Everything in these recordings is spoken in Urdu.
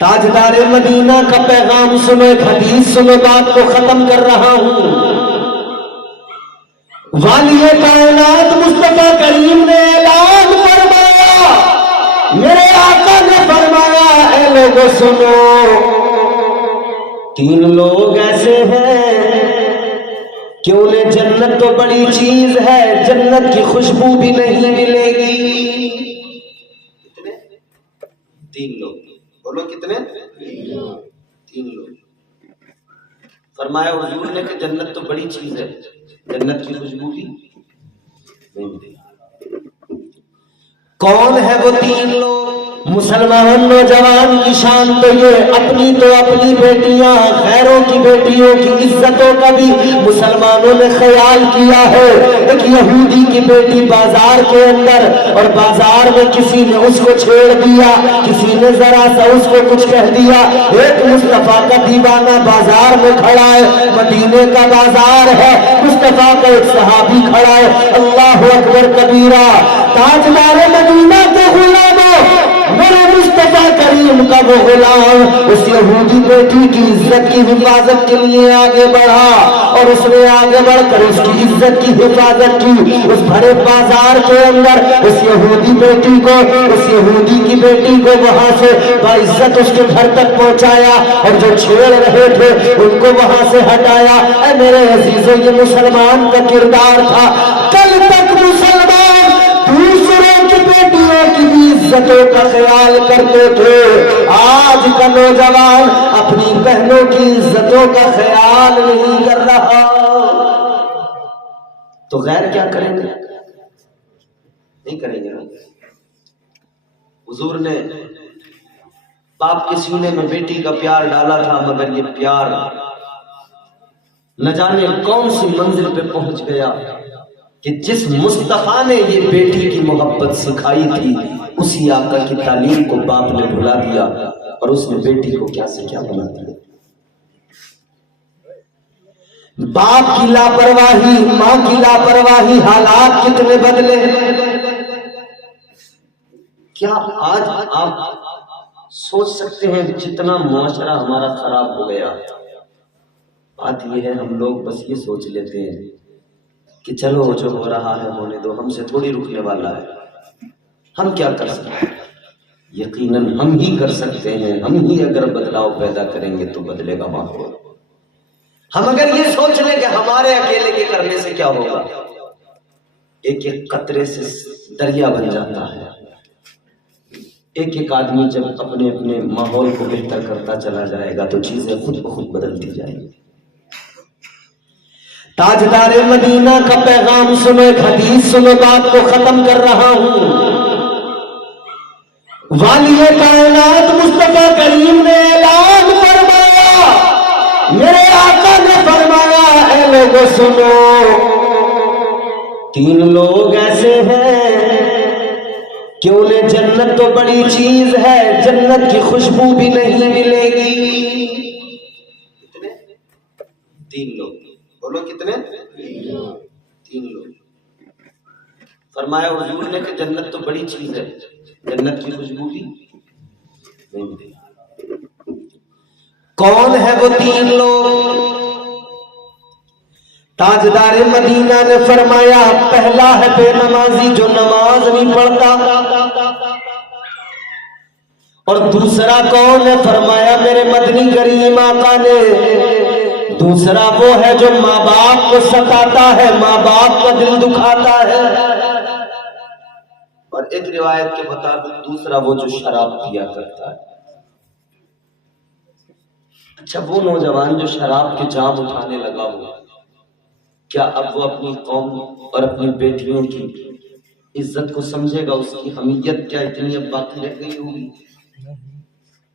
تاجدار مدینہ کا پیغام سنو، ایک حدیث سنو، بات کو ختم کر رہا ہوں۔ والی کائنات مصطفیٰ کریم نے اعلان فرمایا، میرے آقا نے فرمایا اے لوگوں سنو، تین لوگ ایسے ہیں کہ انہیں جنت تو بڑی چیز ہے، جنت کی خوشبو بھی نہیں ملے گی۔ کتنے؟ تین لوگ، بولو کتنے؟ تین لوگ۔ فرمایا حضور نے کہ جنت تو بڑی چیز ہے، جنت کی خوشبو بھی نہیں ملے گی۔ کون ہے وہ تین لوگ؟ مسلمان نوجوان کی شان تو یہ، اپنی بیٹیاں، غیروں کی بیٹیوں کی عزتوں کا بھی مسلمانوں نے خیال کیا ہے۔ ایک یہودی کی بیٹی بازار کے اندر، اور بازار میں کسی نے اس کو چھیڑ دیا، کسی نے ذرا سا اس کو کچھ کہہ دیا، ایک مصطفیٰ کا دیوانہ بازار میں کھڑا ہے، مدینے کا بازار ہے، مصطفیٰ کا ایک صحابی کھڑا ہے، اللہ اکبر کبیرہ، تاجدار مدینہ کے غلاموں، میرے مصطفیٰ کریم کا وہ غلام اس یہودی بیٹی کی عزت کی حفاظت کے لیے آگے بڑھا، اور اس نے آگے بڑھ کر اس کی عزت کی حفاظت کی۔ اس بھرے بازار کے اندر اس یہودی بیٹی کو، اس یہودی کی بیٹی کو وہاں سے باعزت اس کے گھر تک پہنچایا، اور جو چھیڑ رہے تھے ان کو وہاں سے ہٹایا۔ اے میرے عزیزوں، یہ مسلمان کا کردار تھا۔ کل تک مسلمان دوسروں کی بیٹیوں کی بھی عزتوں کا خیال کرتے تھے، آج کا نوجوان اپنی بہنوں کی عزتوں کا خیال نہیں کر رہا۔ تو غیر کیا کریں گے؟ نہیں کریں گے۔ حضور نے باپ کے سینے میں بیٹی کا پیار ڈالا تھا، مگر یہ پیار نہ جانے کون سی منزل پہ پہنچ گیا کہ جس مصطفیٰ نے یہ بیٹی کی محبت سکھائی تھی، اسی آقا کی تعلیم کو باپ نے بھلا دیا، اور اس نے بیٹی کو کیا سے کیا بنا دیا۔ باپ کی لاپرواہی، ماں کی لاپرواہی، حالات کتنے بدلے۔ کیا آج آپ سوچ سکتے ہیں جتنا معاشرہ ہمارا خراب ہو گیا؟ بات یہ ہے، ہم لوگ بس یہ سوچ لیتے ہیں کہ چلو جو ہو رہا ہے ہونے دو، ہم سے تھوڑی رکنے والا ہے، ہم کیا کر سکتے ہیں؟ یقیناً ہم ہی کر سکتے ہیں، ہم ہی اگر بدلاؤ پیدا کریں گے تو بدلے گا ماحول۔ ہم اگر یہ سوچ لیں کہ ہمارے اکیلے کے کرنے سے کیا ہوگا، ایک ایک قطرے سے دریا بن جاتا ہے۔ ایک ایک آدمی جب اپنے اپنے ماحول کو بہتر کرتا چلا جائے گا تو چیزیں خود بخود بدلتی جائیں گی۔ تاجدار مدینہ کا پیغام سنو، ایک حدیث سنو، بات کو ختم کر رہا ہوں۔ والی کائنات مصطفیٰ کریم نے اعلان فرمایا، میرے آقا نے فرمایا اے لوگوں سنو، تین لوگ ایسے ہیں کہ انہیں جنت تو بڑی چیز ہے، جنت کی خوشبو بھی نہیں ملے گی۔ کتنے؟ تین لوگ، بولو کتنے؟ تین لوگ۔ فرمایا حضور نے کہ جنت تو بڑی چیز ہے، جنت کی خوشبو بھی نہیں ملے گی۔ کون ہے وہ تین لوگ؟ تاجدار مدینہ نے فرمایا پہلا ہے بے نمازی جو نماز نہیں پڑھتا، اور دوسرا کون ہے؟ فرمایا میرے مدنی کریم آقا نے، دوسرا وہ ہے جو ماں باپ کو ستاتا ہے، ماں باپ کا دل دکھاتا ہے، اور ایک روایت کے مطابق دوسرا وہ جو شراب پیا کرتا ہے۔ اچھا، وہ نوجوان جو شراب کے جام اٹھانے لگا ہوا، کیا اب وہ اپنی قوم اور اپنی بیٹیوں کی عزت کو سمجھے گا؟ اس کی حمیت کیا اتنی اب باقی رہ گئی ہوگی؟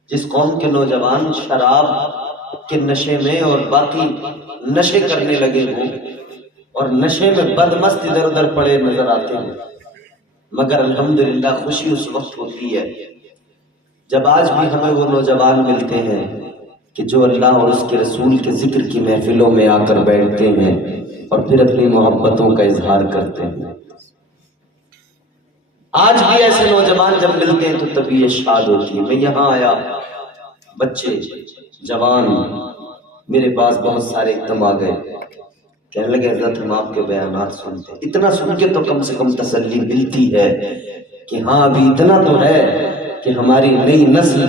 جس قوم کے نوجوان شراب کے نشے میں اور باقی نشے کرنے لگے ہوں، اور نشے میں بدمست ادھر ادھر پڑے نظر آتے ہیں، مگر الحمدللہ خوشی اس وقت ہوتی ہے جب آج بھی ہمیں وہ نوجوان ملتے ہیں کہ جو اللہ اور اس کے رسول کے ذکر کی محفلوں میں آ کر بیٹھتے ہیں اور پھر اپنی محبتوں کا اظہار کرتے ہیں۔ آج بھی ایسے نوجوان جب ملتے ہیں تو طبیعت شاد ہوتی ہے۔ میں یہاں آیا بچے جوان میرے پاس بہت سارے ایک آ گئے، کہنے لگے حضرت ہم آپ کے بیانات سنتے ہیں، اتنا سن کے تو کم سے کم تسلی ملتی ہے کہ ہاں ابھی اتنا تو ہے کہ ہماری نئی نسل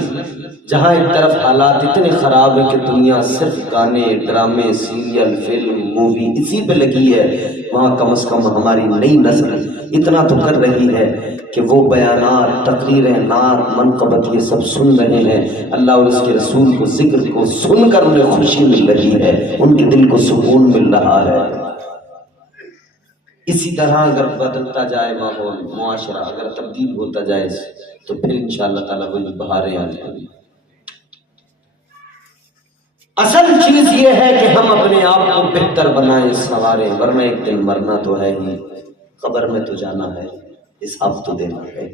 جہاں ایک طرف حالات اتنے خراب ہیں کہ دنیا صرف گانے ڈرامے سیریل فلم مووی اسی پہ لگی ہے، وہاں کم از کم ہماری نئی نسل اتنا تو کر رہی ہے کہ وہ بیانات تقریریں نعت منقبت یہ سب سن رہے ہیں، اللہ اور اس کے رسول کو ذکر کو سن کر انہیں خوشی مل رہی ہے، ان کے دل کو سکون مل رہا ہے۔ اسی طرح اگر بدلتا جائے ماحول معاشرہ اگر تبدیل ہوتا جائے تو پھر انشاءاللہ تعالیٰ وہی بہاریں آ جائیں گی۔ اصل چیز یہ ہے کہ ہم اپنے آپ کو بہتر بنائیں سنواریں، ورنہ ایک دن مرنا تو ہے ہی، قبر میں تو جانا ہے، حساب تو دینا ہے۔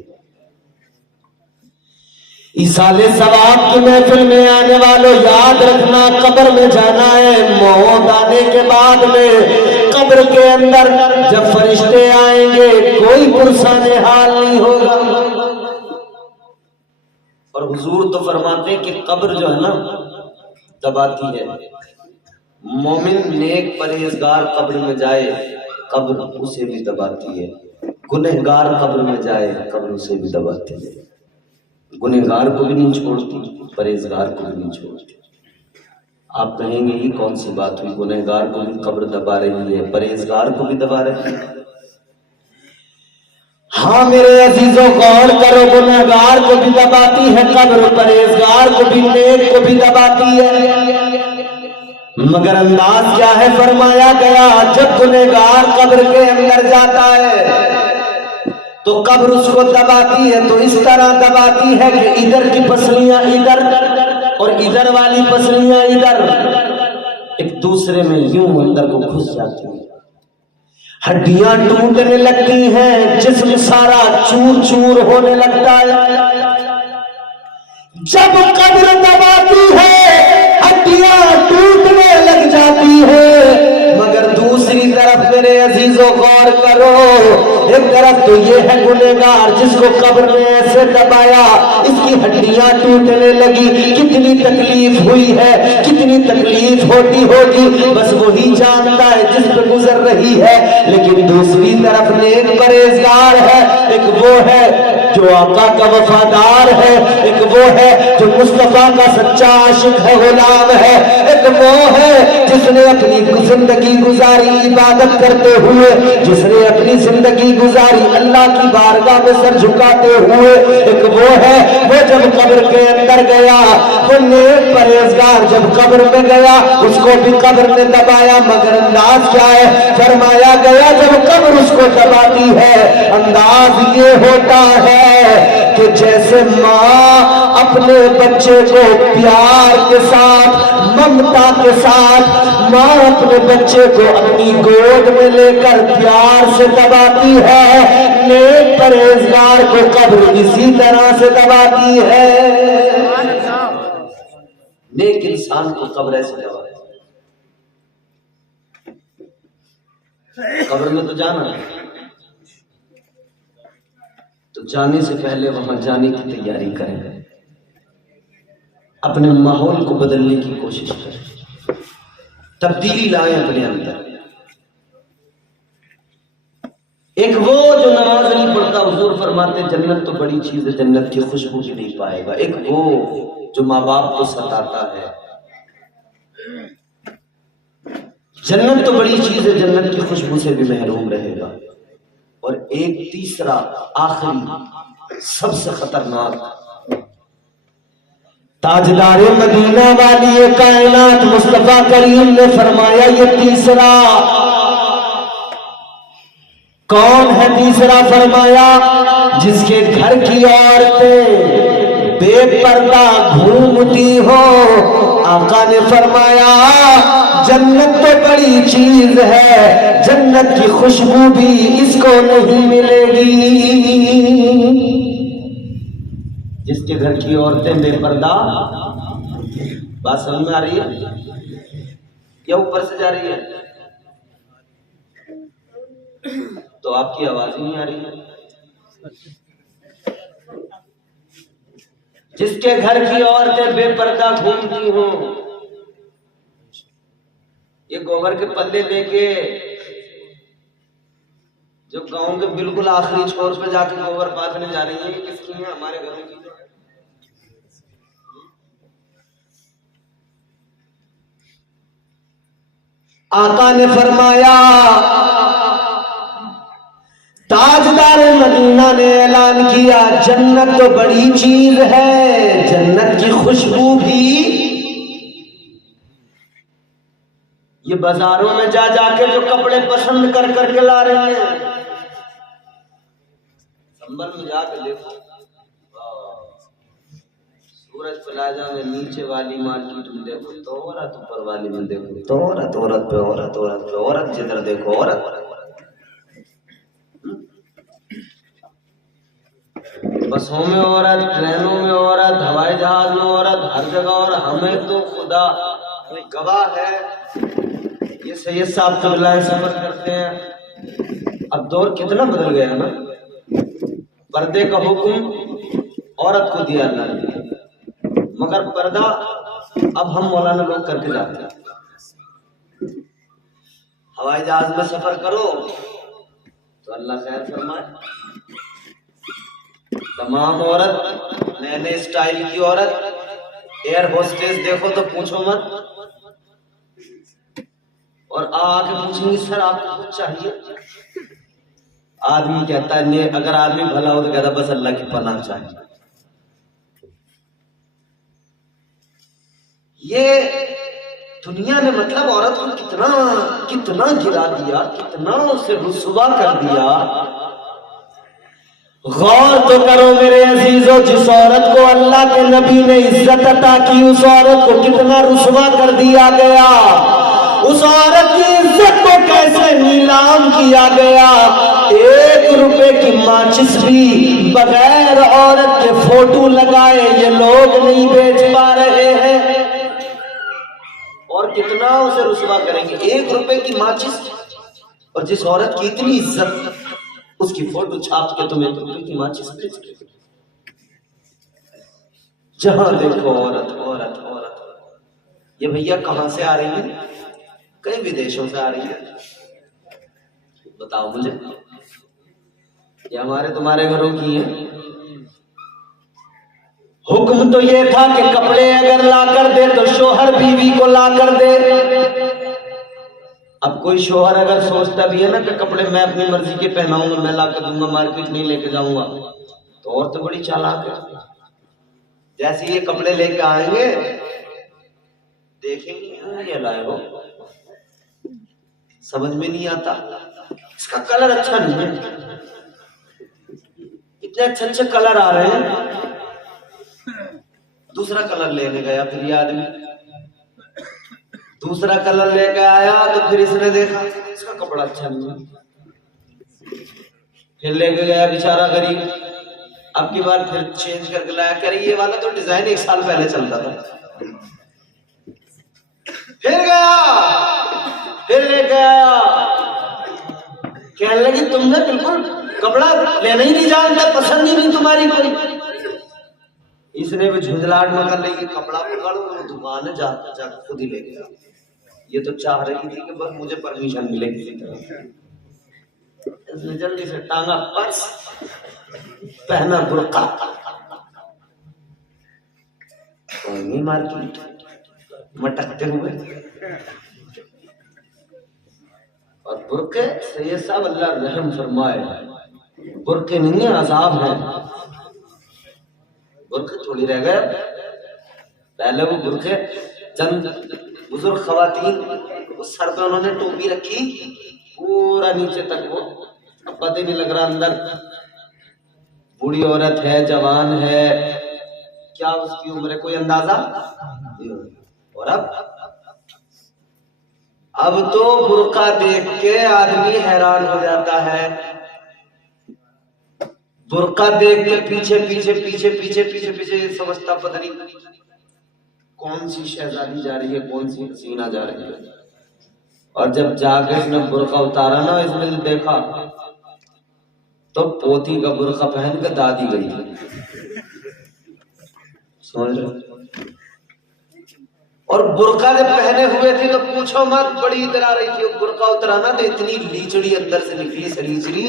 ایصال ثواب کی محفل میں آنے والوں یاد رکھنا قبر میں جانا ہے، موت آنے کے بعد میں قبر کے اندر جب فرشتے آئیں گے کوئی پرسان حال نہیں ہوگا۔ اور حضور تو فرماتے ہیں کہ قبر جو ہے نا دباتی ہے، مومن نیک پرہیزگار قبر میں جائے قبر اسے بھی دباتی ہے، گنہگار قبر میں جائے قبر اسے بھی دباتی ہے، گنہگار کو بھی نہیں چھوڑتی پرہیزگار کو بھی نہیں چھوڑتی۔ آپ کہیں گے یہ کون سی بات ہوئی، گنہگار کو بھی قبر دبا رہی ہے پرہیزگار کو بھی دبا رہی ہے؟ ہاں میرے عزیزوں غور کرو، گنہگار کو بھی دباتی ہے قبر، پرہیزگار کو بھی نیک کو بھی دباتی ہے، مگر انداز کیا ہے؟ فرمایا گیا جب گنہگار قبر کے اندر جاتا ہے تو قبر اس کو دباتی ہے، تو اس طرح دباتی ہے کہ ادھر کی پسلیاں ادھر اور ادھر والی پسلیاں ادھر ایک دوسرے میں یوں اندر کو گھس جاتی ہیں، ہڈیاں ٹوٹنے لگتی ہیں، جسم سارا چور چور ہونے لگتا ہے۔ جب قبر دباتی ہے ہڈیاں ٹوٹنے لگ جاتی ہے، مگر دوسری طرف میرے عزیزوں غور کرو، ایک طرف تو یہ ہے گنہگار جس کو قبر میں ایسے دبایا اس کی ہڈیاں ٹوٹنے لگی، کتنی تکلیف ہوئی ہے، کتنی تکلیف ہوتی ہوگی بس وہی جانتا ہے جس پہ گزر رہی ہے، لیکن دوسری طرف نیک پرہیزگار ہے، ایک وہ ہے جو آقا کا وفادار ہے، ایک وہ ہے جو مصطفیٰ کا سچا عاشق ہے غلام ہے، ایک وہ ہے جس نے اپنی زندگی گزاری عبادت کرتے ہوئے، جس نے اپنی زندگی گزاری اللہ کی بارگاہ میں سر جھکاتے ہوئے، ایک وہ ہے وہ جب قبر کے اندر گیا، وہ نیک پرہیزگار جب قبر میں گیا اس کو بھی قبر نے دبایا، مگر انداز کیا ہے؟ فرمایا گیا جب قبر اس کو دباتی ہے انداز یہ ہوتا ہے کہ جیسے ماں اپنے بچے کو پیار کے ساتھ ممتا کے ساتھ ماں اپنے بچے کو اپنی گود میں لے کر پیار سے دباتی ہے، نیک پرہیزگار کو قبر اسی طرح سے دباتی ہے۔ نیک انسان کو قبر ایسے دباتی ہے۔ قبر میں تو جانا ہے، تو جانے سے پہلے وہاں جانے کی تیاری کریں، اپنے ماحول کو بدلنے کی کوشش کریں، تبدیلی لائیں اپنے اندر۔ ایک وہ جو نماز نہیں پڑھتا حضور فرماتے جنت تو بڑی چیز ہے جنت کی خوشبو بھی نہیں پائے گا، ایک وہ جو ماں باپ کو ستاتا ہے، جنت تو بڑی چیز ہے جنت کی خوشبو سے بھی محروم رہے گا، اور ایک تیسرا آخری سب سے خطرناک تاجدار مدینہ والی کائنات مصطفیٰ کریم نے فرمایا یہ تیسرا کون ہے؟ تیسرا فرمایا جس کے گھر کی عورتیں بے پردہ گھومتی ہو، آقا نے فرمایا جنت تو بڑی چیز ہے جنت کی خوشبو بھی اس کو نہیں ملے گی۔ جس کے گھر کی عورتیں بے پردہ، بات سمجھ میں آ رہی ہے یا اوپر سے جا رہی ہے؟ تو آپ کی آواز ہی نہیں آ رہی ہے۔ جس کے گھر کی عورتیں بے پردہ گھومتی ہوں، یہ گوبر کے پلے لے کے جو گاؤں کے بالکل آخری چھور پہ جا کے گوبر پاتنے جا رہی ہیں، یہ کس کی ہیں؟ ہمارے گھروں کی۔ آقا نے فرمایا، تاجدار مدینہ نے اعلان کیا، جنت تو بڑی چیز ہے، جنت کی خوشبو بھی یہ بازاروں میں جا جا کے جو کپڑے پسند کر کر کے لا رہے ہیں، سنبل میں جا کے دیکھو، سورج پلازا میں نیچے والی مارکیٹ میں دیکھو تو عورت، اوپر والی میں دیکھو تو عورت، عورت پہ عورت، عورت پہ عورت، جدھر دیکھو عورت۔ بسوں میں عورت، ٹرینوں میں عورت، ہوائی جہاز میں عورت، ہر جگہ۔ اور ہمیں تو خدا گواہ ہے، یہ سید صاحب قبلہ سفر کرتے ہیں، اب دور کتنا بدل گیا نا، پردے کا حکم عورت کو دیا اللہ نے، مگر پردہ اب ہم مولانا لوگ کر کے جاتے ہیں۔ ہوائی جہاز میں سفر کرو تو اللہ خیر فرمائے، تمام عورت، نئے نئے اسٹائل کی عورت، ایئر ہوسٹیس دیکھو تو پوچھو مت، اور آ کے پوچھیں گی سر آپ کو کچھ چاہیے؟ آدمی کہتا ہے، اگر آدمی بھلا ہو تو کہتا ہے بس اللہ کی پناہ چاہیے۔ یہ دنیا نے مطلب عورت کو کتنا گرا دیا، کتنا اسے رسوا کر دیا۔ غور تو کرو میرے عزیزو، جس عورت کو اللہ کے نبی نے عزت عطا کی، اس عورت کو کتنا رسوا کر دیا گیا، اس عورت کی عزت کو کیسے نیلام کیا گیا۔ 1 روپے کی ماچس بھی بغیر عورت کے فوٹو لگائے یہ لوگ نہیں بیچ پا رہے ہیں، اور کتنا اسے رسوا کریں گے۔ 1 روپے کی ماچس، اور جس عورت کی اتنی عزت، اس کی فوٹو چھاپ کے تمہیں 1 روپے کی ماچس بیچ دے۔ جہاں دیکھو عورت، عورت، عورت۔ یہ بھیا کہاں سے آ رہی ہیں؟ کئی ودیشوں سے آ رہی ہیں، بتاؤ مجھے، یہ ہمارے تمہارے گھروں کی ہیں؟ حکم تو یہ تھا کہ کپڑے اگر لا کر دے تو شوہر بیوی کو لا کر دے۔ اب کوئی شوہر اگر سوچتا بھی ہے نا کہ کپڑے میں اپنی مرضی کے پہناؤں گا، میں لا کر دوں گا، مارکیٹ نہیں لے کے جاؤں گا، تو اور تو بڑی چالاک ہے۔ جیسے یہ کپڑے لے کے آئیں گے، دیکھیں گے یہ لائے ہو، سمجھ میں نہیں آتا، اس کا کلر اچھا نہیں ہے، اتنے اچھے اچھے کلر آ رہے ہیں، دوسرا کلر لینے گیا، پھر یہ آدمی دوسرا کلر لے کے آیا تو پھر اس نے دیکھا اس کا کپڑا اچھا نہیں ہے، پھر لے کے گیا بیچارہ غریب، اب کی بار پھر چینج کر کے لایا، کہہ رہی یہ والا تو ڈیزائن 1 سال پہلے چلتا تھا، پھر گیا، پھر لے کے آیا، کہنے لگی تم نے بالکل کپڑا لینا ہی نہیں جانتا، پسند ہی نہیں تمہاری کوئی۔ اس نے بھی جھنجھلاہٹ میں کر لی، کپڑا پکڑ، وہ دکان ہے، جا کے خود ہی لے گیا۔ یہ تو چاہ رہی تھی کہ بس مجھے پرمیشن ملے کسی طرح، اس نے جلدی سے ٹانگا پرس، پہنا برقع، اور مارکیٹ مٹکتے ہوئے، اور برقعے سید صاحب اللہ رحم فرمائے، برقعے نہیں ہیں، عذاب ہیں، برقعے تھوڑی رہ گئے، پہلے وہ برقعے چند بزرگ خواتین سر پہ انہوں نے ٹوپی رکھی پورا نیچے تک، وہ اب پتہ نہیں لگ رہا اندر بوڑھی عورت ہے، جوان ہے، کیا اس کی عمر ہے کوئی اندازہ، اور اب تو برقع دیکھ کے آدمی حیران ہو جاتا ہے، برقع دیکھ کے پیچھے پیچھے پیچھے پیچھے پیچھے پیچھے سمجھتا پتہ نہیں کون سی شہزادی جا رہی ہے، کون سی حسینہ جا رہی ہے، اور جب جا کے اس نے برقع اتارا نا، اس نے دیکھا تو پوتی کا برقع پہن کے دادی گئی تھی، سمجھ رہے؟ اور برقع جب پہنے ہوئے تھے تو پوچھو مت، بڑی اترا رہی تھی، برقع اترانا تو اتنی لیچڑی اندر سے نکلی، سلیچڑی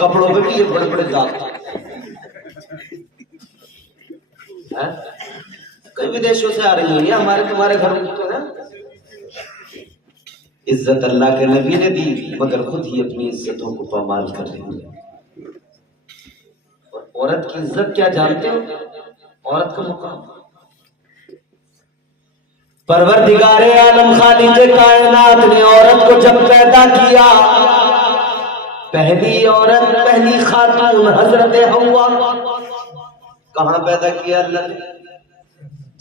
کپڑوں پہ بھی یہ بڑے بڑے داغ، کئی ودیشوں سے آ رہی ہیں، ہمارے تمہارے گھر میں تو ہے۔ عزت اللہ کے نبی نے دی، مگر خود ہی اپنی عزتوں کو پامال کر رہی ہے۔ اور عورت کی عزت کیا جانتے ہو؟ عورت کا مقام، پروردگار عالم خالق کائنات نے عورت کو جب پیدا کیا، پہلی عورت، پہلی خاتون حضرت حوا، کہاں پیدا کیا اللہ نے؟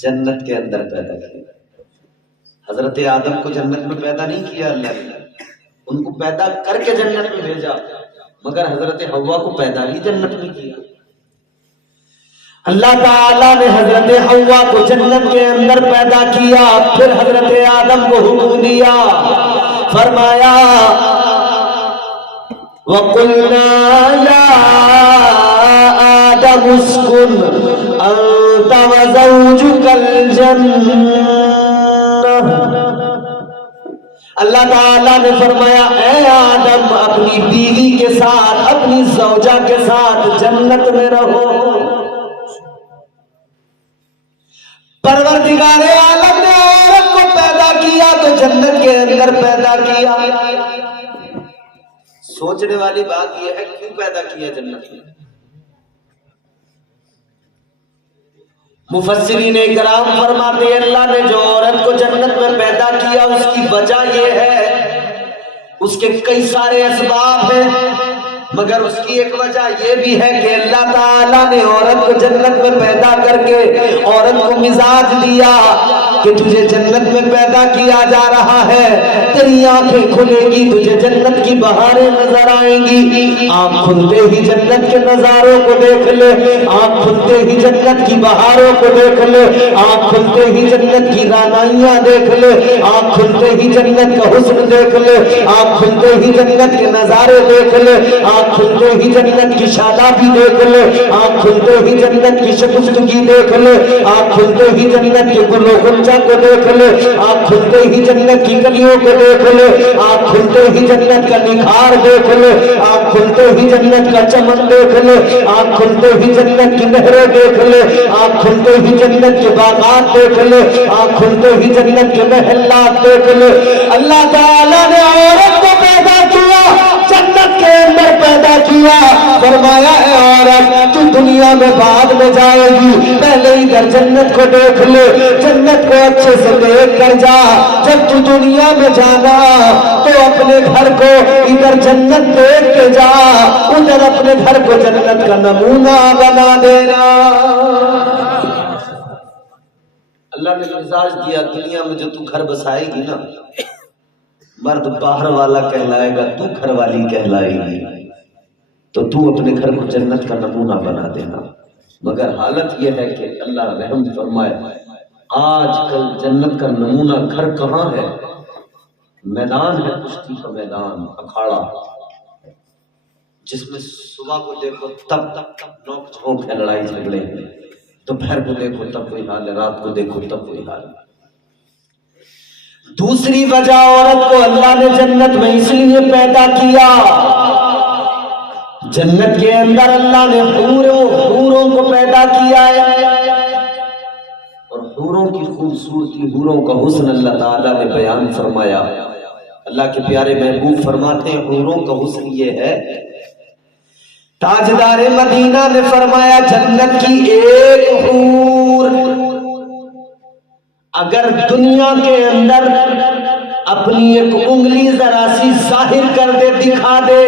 جنت کے اندر پیدا کیا۔ حضرت آدم کو جنت میں پیدا نہیں کیا اللہ نے، ان کو پیدا کر کے جنت میں بھیجا، مگر حضرت حوا کو پیدا ہی جنت میں کیا۔ اللہ تعالیٰ نے حضرت حوا کو جنت کے اندر پیدا کیا، پھر حضرت آدم کو حکم دیا، فرمایا وَقُلْنَا يَا آدَمُ اسْكُنْ أَنْتَ وَزَوْجُكَ الْجَنَّةَ۔ اللہ تعالیٰ نے فرمایا اے آدم اپنی بیوی کے ساتھ، اپنی زوجہ کے ساتھ جنت میں رہو۔ پروردگار عالم نے عورت کو پیدا کیا تو جنت کے اندر پیدا کیا۔ سوچنے والی بات یہ ہے کیوں پیدا کیا جنت میں؟ مفسرین کرام فرماتے ہیں اللہ نے جو عورت کو جنت میں پیدا کیا اس کی وجہ یہ ہے، اس کے کئی سارے اسباب ہیں، مگر اس کی ایک وجہ یہ بھی ہے کہ اللہ تعالیٰ نے عورت کو جنت میں پیدا کر کے عورت کو مزاج دیا کہ تجھے جنت میں پیدا کیا جا رہا ہے، تیری آنکھیں کھلے گی، تجھے جنت کی بہاریں نظر آئیں گی، آنکھ کھلتے ہی جنت کے نظاروں کو دیکھ لے، آنکھ کھلتے ہی جنت کی بہاروں کو دیکھ لے، آنکھ کھلتے ہی جنت کی رانائیاں دیکھ لے، آنکھ کھلتے ہی جنت کا حسن دیکھ لے، آنکھ کھلتے ہی جنت کے نظارے دیکھ لے، آنکھ کھلتے ہی جنت کی شادابی دیکھ لے، آنکھ کھلتے ہی جنت کی شگفتگی دیکھ لے، آنکھ کھلتے ہی جنت کے گل و غنچہ کو دیکھ لے، آنکھ کھلتے ہی جنت کی کلیوں کو دیکھ لے، آنکھ کھلتے ہی جنت کا نکھار دیکھ لے، آنکھ کھلتے ہی جنت کا چمن دیکھ لے، آنکھ کھلتے ہی جنت کی نہریں دیکھ لے، آنکھ کھلتے ہی جنت کے باغات دیکھ لے، آنکھ کھلتے ہی جنت کے محلات دیکھ لے۔ اللہ تعالیٰ نے عورت کو پیدا کیا، جنت کے اندر پیدا کیا، فرمایا اے عورت تو دنیا میں بعد میں جائے گی، پہلے ادھر جنت کو دیکھ لے، جنت کو اچھے سے دیکھ کر جا، جب تو دنیا میں جانا تو اپنے گھر کو ادھر جنت دیکھ کے جا، ادھر اپنے گھر کو جنت کا نمونہ بنا دینا۔ اللہ نے مزاج دیا دنیا میں جو تو گھر بسائے گی نا، مرد باہر والا کہلائے گا، تو گھر والی کہلائے گی، تو تو اپنے گھر کو جنت کا نمونہ بنا دینا۔ مگر حالت یہ ہے کہ اللہ رحم فرمائے، آج کل جنت کا نمونہ گھر کہاں ہے؟ میدان ہے، کشتی کا میدان، اکھاڑا، جس میں صبح کو دیکھو تب نوک جھونک ہے، لڑائی جھگڑے ہیں، دوپہر کو دیکھو تب کوئی حال ہے، رات کو دیکھو تب کوئی حال ہے۔ دوسری وجہ عورت کو اللہ نے جنت میں اس لیے پیدا کیا، جنت کے اندر اللہ نے حوروں کو پیدا کیا ہے، اور حوروں کی خوبصورتی، حوروں کا حسن اللہ تعالیٰ نے بیان فرمایا۔ اللہ کے پیارے محبوب فرماتے ہیں حوروں کا حسن یہ ہے، تاجدار مدینہ نے فرمایا جنت کی ایک حور اگر دنیا کے اندر اپنی ایک انگلی ذرا سی ظاہر کر دے، دکھا دے،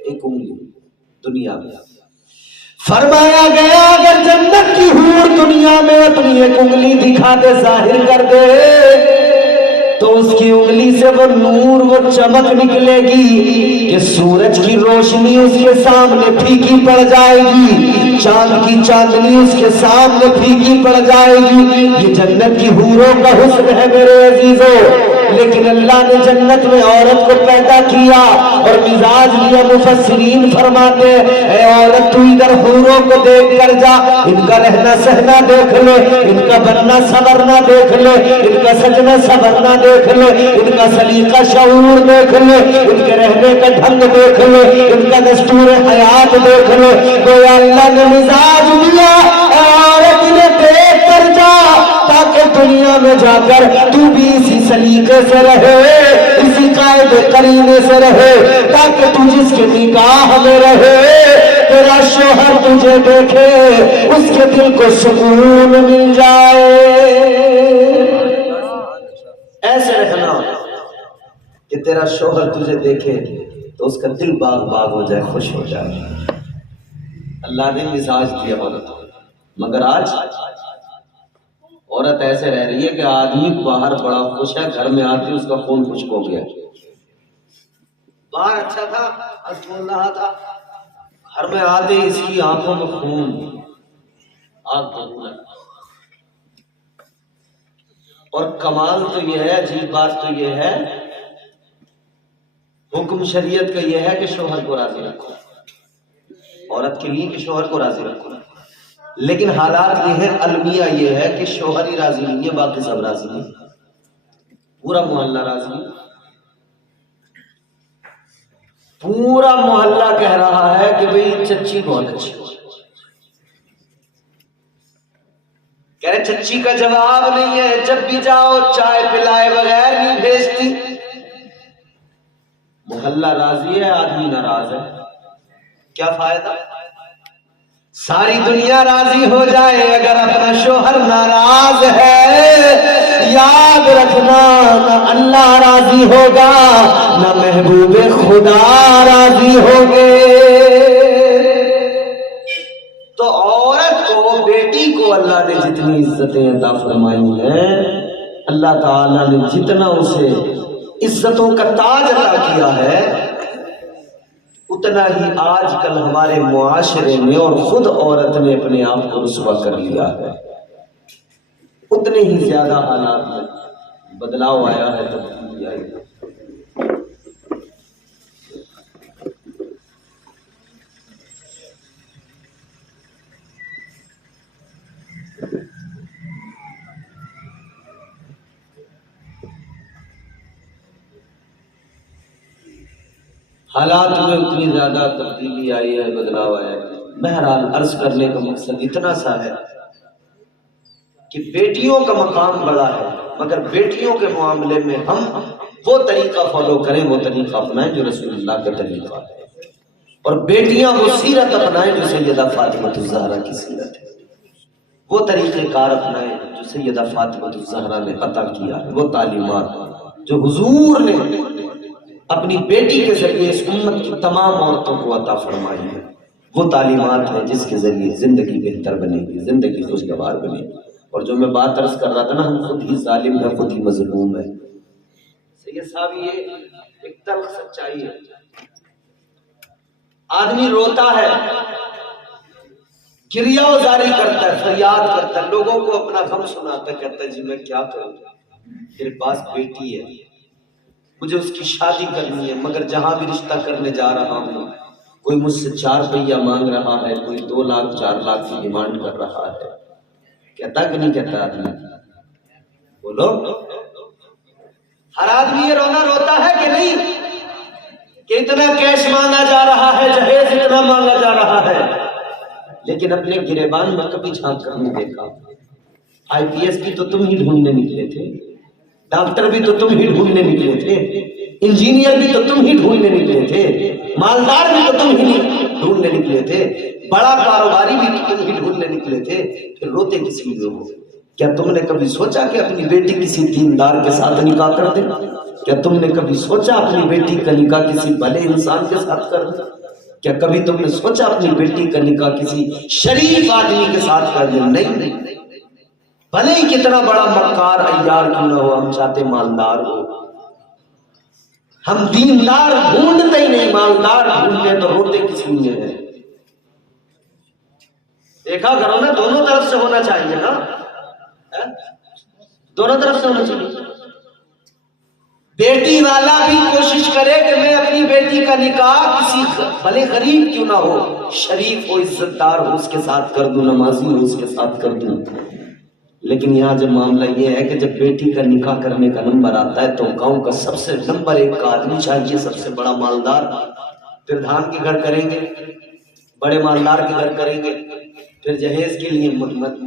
ایک انگلی دنیا میں، فرمایا گیا اگر جنت کی حور دنیا میں اپنی ایک انگلی دکھا دے، ظاہر کر دے، تو اس کی انگلی سے وہ نور، وہ چمک نکلے گی کہ سورج کی روشنی اس کے سامنے پھیکی پڑ جائے گی، چاند کی چاندنی اس کے سامنے پھیکی پڑ جائے گی۔ یہ جنت کی حوروں کا حسن ہے میرے عزیزو، لیکن اللہ نے جنت میں عورت کو پیدا کیا اور مزاج لیا. مفسرین فرماتے اے عورت تو ادھر حوروں کو دیکھ کر جا, ان کا رہنا سہنا دیکھ لے, ان کا بننا سورنا دیکھ لے, ان کا سجنا سورنا دیکھ لے, ان کا سلیقہ شعور دیکھ لے, ان کے رہنے کا ڈھنگ دیکھ لے, ان کا دستور حیات دیکھ لے. گویا اللہ نے مزاج دیا, عورت نے دیکھ کر جا تاکہ دنیا میں جا کر تو بھی اسی سلیقے سے رہے, اسی قاعدے قرینے سے رہے, تاکہ تو جس کے نکاح میں رہے تیرا شوہر تجھے دیکھے, اس کے دل کو سکون مل جائے. ایسے رہنا کہ تیرا شوہر تجھے دیکھے تو اس کا دل باغ باغ ہو جائے, خوش ہو جائے. اللہ نے مزاج دیا عورت کو, مگر آج عورت ایسے رہ رہی ہے کہ آدمی باہر بڑا خوش ہے, گھر میں آتی اس کا خون خشک ہو گیا. باہر اچھا تھا, بول رہا تھا, گھر میں آتے اس کی آنکھوں میں خون, اور کمال تو یہ ہے, عجیب بات تو یہ ہے, حکم شریعت کا یہ ہے کہ شوہر کو راضی رکھو, عورت کے لیے کہ شوہر کو راضی رکھو. لیکن حالات یہ ہے, المیہ یہ ہے کہ شوہر ہی راضی نہیں ہے, باقی سب راضی نہیں, پورا محلہ راضی نہیں. پورا محلہ کہہ رہا ہے کہ بھئی چچی بہت اچھی, کہہ رہے چچی کا جواب نہیں ہے, جب بھی جاؤ چائے پلائے بغیر نہیں بھیجتی. محلہ راضی ہے, آدمی ناراض ہے, کیا فائدہ؟ ساری دنیا راضی ہو جائے, اگر اپنا شوہر ناراض ہے یاد رکھنا نہ اللہ راضی ہوگا نہ محبوب خدا راضی ہوگے. تو عورت کو, بیٹی کو اللہ نے جتنی عزتیں عطا فرمائی ہیں, اللہ تعالیٰ نے جتنا اسے عزتوں کا تاج عطا کیا ہے, اتنا ہی آج کل ہمارے معاشرے میں اور خود عورت نے اپنے آپ کو رسوا کر لیا ہے. اتنے ہی زیادہ حالات میں بدلاؤ آیا ہے, تبدیلی آئی ہے. حالات میں اتنی زیادہ تبدیلی آئی ہے, بدلاؤ آیا ہے. بہرحال عرض کرنے کا مقصد اتنا سا ہے کہ بیٹیوں کا مقام بڑا ہے, مگر بیٹیوں کے معاملے میں ہم وہ طریقہ فالو کریں, وہ طریقہ اپنائیں جو رسول اللہ کا طریقہ ہے, اور بیٹیاں وہ سیرت اپنائیں جو سیدہ فاطمہ الزہرا کی سیرت ہے, وہ طریقہ کار اپنائیں جو سیدہ فاطمہ الزہرا نے عطا کیا ہے, وہ تعلیمات جو حضور نے اپنی بیٹی کے ذریعے اس امت کی تمام عورتوں کو عطا فرمائی ہے. وہ تعلیمات ہیں جس کے ذریعے زندگی بہتر بنے گی, زندگی خوشگوار بنے گی. اور جو میں بات عرض کر رہا تھا نا, ہم خود ہی ظالم ہے, خود ہی مظلوم ہے. سید صاحب یہ ایک تلخ سچائی ہے. آدمی روتا ہے, کریا وزاری کرتا ہے, فریاد کرتا ہے, لوگوں کو اپنا غم سناتا ہے, کہتا ہے جی میں کیا کروں, میرے پاس بیٹی ہے, مجھے اس کی شادی کرنی ہے, مگر جہاں بھی رشتہ کرنے جا رہا ہوں کوئی مجھ سے 4 روپیہ مانگ رہا ہے, کوئی 2 لاکھ 4 لاکھ کی ڈیمانڈ کر رہا ہے. کہتا کہ نہیں کہتا آدمی؟ بولو, ہر آدمی یہ رونا روتا ہے کہ نہیں کہ اتنا کیش مانگا جا رہا ہے, جہیز اتنا مانگا جا رہا ہے, لیکن اپنے گریبان میں کبھی جھانک کر نہیں دیکھا. آئی پی ایس بھی تو تم ہی ڈھونڈنے نکلے تھے, ڈاکٹر بھی تو تم ہی ڈھونڈنے نکلے تھے, انجینئر بھی تو تم ہی ڈھونڈنے نکلے تھے, مالدار بھی تو تم ہی ڈھونڈنے نکلے تھے, بڑا کاروباری بھی تو تم ہی ڈھونڈنے نکلے تھے, پھر روتے کس لیے ہو؟ کیا تم نے کبھی سوچا کہ اپنی بیٹی کسی دیندار کے ساتھ نکاح کر دے؟ کیا تم نے کبھی سوچا اپنی بیٹی کا نکاح کسی بھلے انسان کے ساتھ کر دے؟ کیا کبھی تم نے سوچا اپنی بیٹی کا نکاح کسی شریف آدمی کے ساتھ کر دے؟ نہیں. بھلے ہی کتنا بڑا مکار عیار کیوں نہ ہو, ہم چاہتے مالدار ہو. ہم دیندار ڈھونڈتے ہی نہیں, مالدار ڈھونڈتے تو روتے کس لیے ہیں؟ دیکھا کرو نا, دونوں طرف سے ہونا چاہیے نا, دونوں طرف سے ہونا چاہیے. بیٹی والا بھی کوشش کرے کہ میں اپنی بیٹی کا نکاح کسی بھلے غریب کیوں نہ ہو، شریف ہو، عزت دار ہو، اس کے ساتھ کر دوں، نمازی ہو اس کے ساتھ کر دوں۔ لیکن یہاں جب معاملہ یہ ہے کہ جب بیٹی کا نکاح کرنے کا نمبر آتا ہے تو گاؤں کا سب سے نمبر 1 کا آدمی چاہیے، سب سے بڑا مالدار، پھر دھان کے گھر کریں گے، بڑے مالدار کے گھر کریں گے، پھر جہیز کے لیے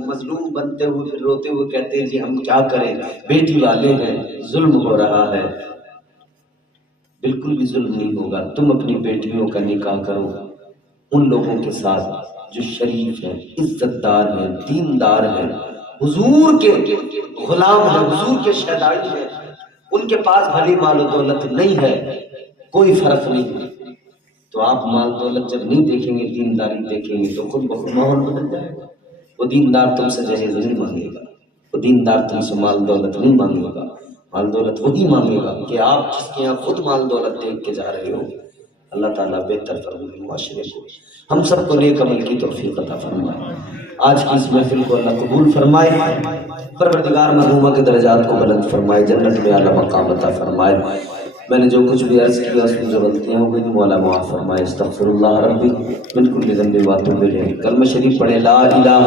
مظلوم بنتے ہوئے پھر روتے ہوئے کہتے ہیں جی ہم کیا کریں، بیٹی والے ہیں، ظلم ہو رہا ہے۔ بالکل بھی ظلم نہیں ہوگا، تم اپنی بیٹیوں کا نکاح کرو ان لوگوں کے ساتھ جو شریف ہیں، عزت دار ہیں، دیندار ہیں، حضور کے غلام ہیں، حضور کے شہدائی ہیں، ان کے پاس بھلی مال و دولت نہیں ہے، کوئی فرق نہیں۔ تو آپ مال دولت جب نہیں دیکھیں گے، دینداری دیکھیں گے تو خود بخود ماحول بدل جائے گا۔ وہ دیندار تم سے جہیز نہیں مانگے گا، وہ دیندار تم سے مال دولت نہیں مانگے گا، مال دولت وہی مانگے گا کہ آپ جس کے یہاں خود مال دولت دیکھ کے جا رہے ہو۔ اللہ تعالیٰ بہتر فرمائے معاشرے کو، ہم سب کو نیک عمل کی توفیق عطا فرمائے۔ آج کی اس محفل کو اللہ قبول فرمائے، پروردگار مرحومہ کے درجات کو بلند فرمائے، جنت میں اعلیٰ مقام عطا فرمائے۔ میں نے جو کچھ بھی عرض کیا اس میں جو غلطیاں ہو گئی مولا معاف فرمائے۔ استغفر اللہ ربی من کل ذنب واتوب الیہ۔ کلمہ شریف پڑھے لا الہ